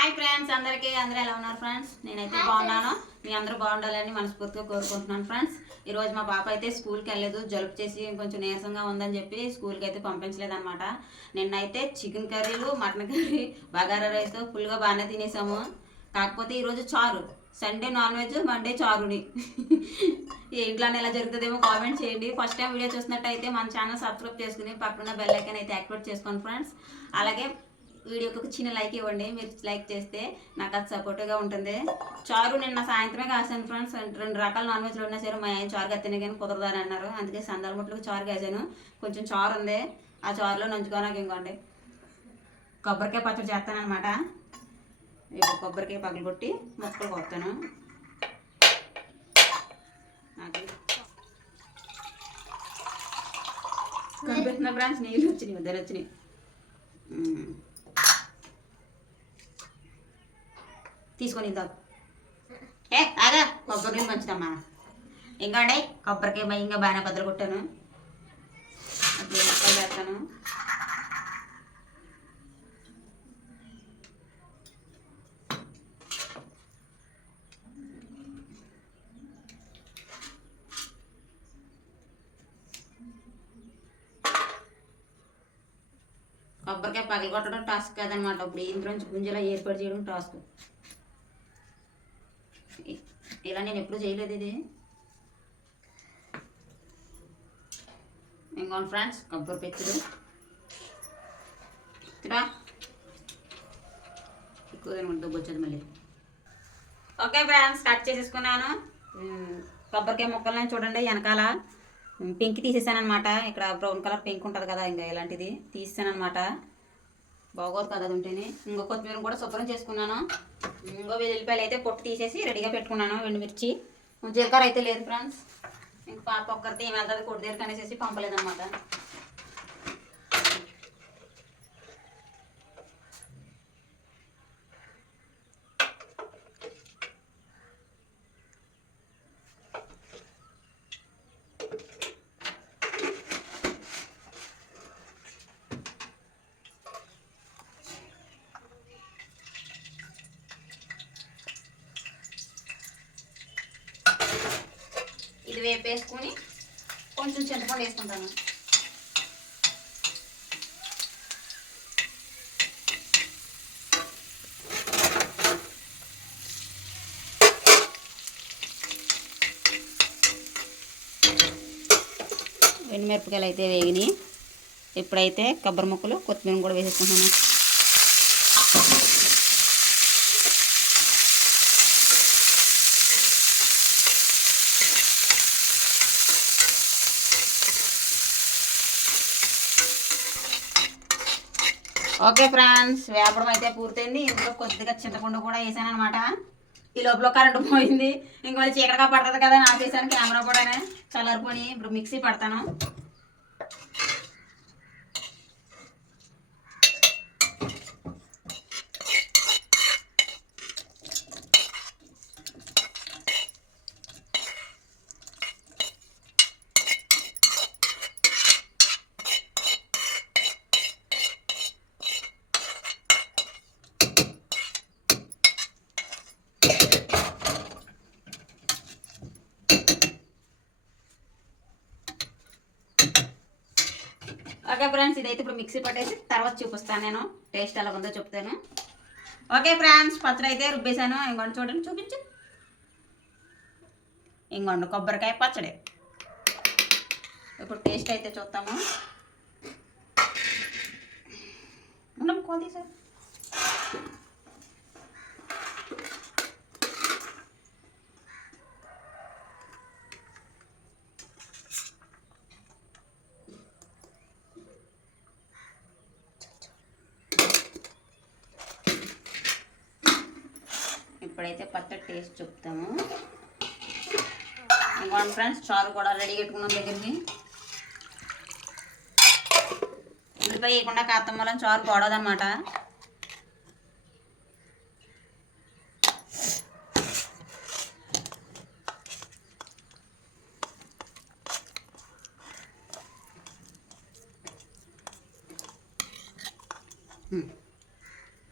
Hi friends, అందరూ ఎలా ఉన్నారు ఫ్రెండ్స్? నేనైతే బాగున్నాను. మీ అందరూ బాగుండాలని మనస్ఫూర్తిగా కోరుకుంటున్నాను ఫ్రెండ్స్. ఈరోజు మా పాప అయితే స్కూల్కి వెళ్ళలేదు, జలుబు చేసి కొంచెం నీరసంగా ఉందని చెప్పి స్కూల్కి అయితే పంపించలేదన్నమాట. నిన్నైతే చికెన్ కర్రీలు, మటన్ కర్రీ, బగారా రైస్తో ఫుల్గా బాగానే తినేసాము. కాకపోతే ఈరోజు చారు, సండే నాన్ వెజ్, మండే చారుని. ఇంట్లోనే ఎలా జరుగుతుందేమో కామెంట్ చేయండి. ఫస్ట్ టైం వీడియో చూసినట్టయితే మన ఛానల్ సబ్స్క్రైబ్ చేసుకుని పక్కన బెల్ ఐకాన్ అయితే యాక్టివేట్ చేసుకోండి ఫ్రెండ్స్. అలాగే వీడియోకి ఒక చిన్న లైక్ ఇవ్వండి. మీరు లైక్ చేస్తే నాకు అది సపోర్ట్గా ఉంటుంది. చారు నిన్న సాయంత్రమే కాసాను ఫ్రెండ్స్. 2 రకాల నాన్ వెజ్లు ఉన్నా సరే మా ఆయన చారు కత్తినే కానీ కుదరదని అన్నారు. అందుకే సందల ముట్లకు చారు కాసాను. కొంచెం చారు ఉంది, ఆ చారులో నంచుకోనాక ఇంకోండి కొబ్బరికాయ పచ్చడి చేస్తానమాట. ఇప్పుడు కొబ్బరికాయ పగలు కొట్టి ముక్కలు కొడతాను. కనిపిస్తున్న ఫ్రెండ్స్, నీళ్ళు వచ్చినాయి, వద్దరు వచ్చినాయి. తీసుకొని ఇద్దాం. ఆగా, కొబ్బరి నీళ్ళు మంచిదమ్మా. ఇంకోండి కొబ్బరికాయ ఇంకా బాగానే బద్దలు కొట్టాను. అప్పుడు మొక్కలు పెడతాను. కొబ్బరికాయ పగలు కొట్టడం టాస్క్ కాదనమాట. ఇప్పుడు ఇంట్లోంచి గుంజలా ఏర్పాటు చేయడం టాస్క్. ఇలా నేను ఎప్పుడు చేయలేదు ఇది. ఇంకోండి ఫ్రెండ్స్, కొబ్బరి పెచ్చులు తిరా ఎక్కువ తినకుండా వచ్చేది మళ్ళీ. ఓకే ఫ్రెండ్స్, కట్ చేసేసుకున్నాను. కొబ్బరికాయ ముక్కలని చూడండి, వెనకాల పెంకి తీసేసాను అనమాట. ఇక్కడ బ్రౌన్ కలర్ పెంక్ ఉంటుంది కదా, ఇంకా ఇలాంటిది తీసేసాను అనమాట. బాగోదు కదా అది ఉంటేనే. ఇంకో కొత్తిమీర కూడా శుభ్రం చేసుకున్నాను. ఇంకో వెల్లుల్లిపాయలు అయితే పొట్టు తీసేసి రెడీగా పెట్టుకున్నాను. ఎండుమిర్చి, జీలకర్ర అయితే లేదు ఫ్రెండ్స్. ఇంక పాప ఒక్కరితో ఏమి వెళ్తుంది కొట్టు దగ్గర కనేసేసి పంపలేదన్నమాట. ఇది వేపేసుకొని కొంచెం చింతపండు వేసుకుంటాను. ఎండుమిరపకాయలు అయితే వేగినాయి. ఇప్పుడైతే కొబ్బరి ముక్కలు, కొత్తిమీర కూడా వేసేసుకుంటున్నాను. ఓకే ఫ్రెండ్స్, వేపడం అయితే పూర్తయింది. ఇందులో కొద్దిగా చింతపండు కూడా వేసాను అనమాట. ఈ లోపల కరెంటు పోయింది. ఇంకో చీకటిగా పడుతుంది కదా, ఆపేసాను. కెమెరా కూడా చల్లారిపోయి ఇప్పుడు మిక్సీ పడతాను. ఓకే ఫ్రెండ్స్, ఇదైతే ఇప్పుడు మిక్సీ పట్టేసి తర్వాత చూపిస్తాను. నేను టేస్ట్ ఎలా ఉందో చెప్తాను. ఓకే ఫ్రెండ్స్, పచ్చడి అయితే రుబ్బేశాను. ఇంకొండి చూడండి, చూపించు. ఇంకొండి కొబ్బరికాయ పచ్చడి. ఇప్పుడు టేస్ట్ అయితే చూద్దాము. ఉండము కోది సార్. ఇప్పుడైతే పచ్చడి టేస్ట్ చెప్తాము. ఇంకోండి ఫ్రెండ్స్, చారు కూడా రెడీ పెట్టుకున్నాం దగ్గరికి. ఉల్లిపాయ వేయకుండా కాస్తం వల్ల చారు పోడదన్నమాట.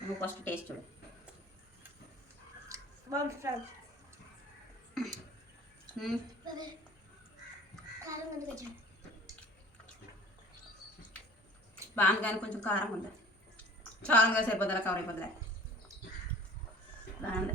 నువ్వు ఫస్ట్ టేస్ట్ చూడు. బాగుంది కానీ కొంచెం కారం ఉంది. చాలంగా సరిపోద్దా, కవర్ అయిపోద్దా. బాగుంది.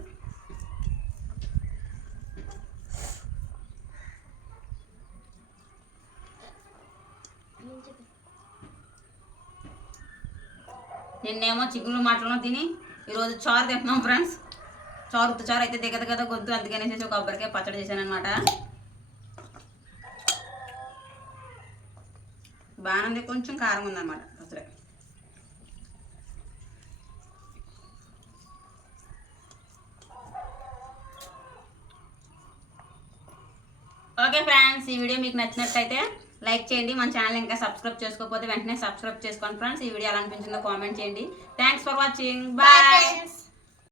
నిన్నేమో చిగురు మాటలను తిని ఈరోజు చారు తింటున్నాం ఫ్రెండ్స్. చారు అయితే దిగదు కదా గొంతు, అందుకనేసి ఒక కొబ్బరికాయ పచ్చడి చేశాను అనమాట. బాగానే కొంచెం కారం ఉందన్నమాట పచ్చడి. ఓకే ఫ్రెండ్స్, ఈ వీడియో మీకు నచ్చినట్లయితే లైక్ చేయండి. మన ఛానల్ ఇంకా సబ్స్క్రైబ్ చేసుకోకపోతే వెంటనే సబ్స్క్రైబ్ చేసుకోండి ఫ్రెండ్స్. ఈ వీడియో ఎలా అనిపించిందో కామెంట్ చేయండి. Thanks for watching. బాయ్.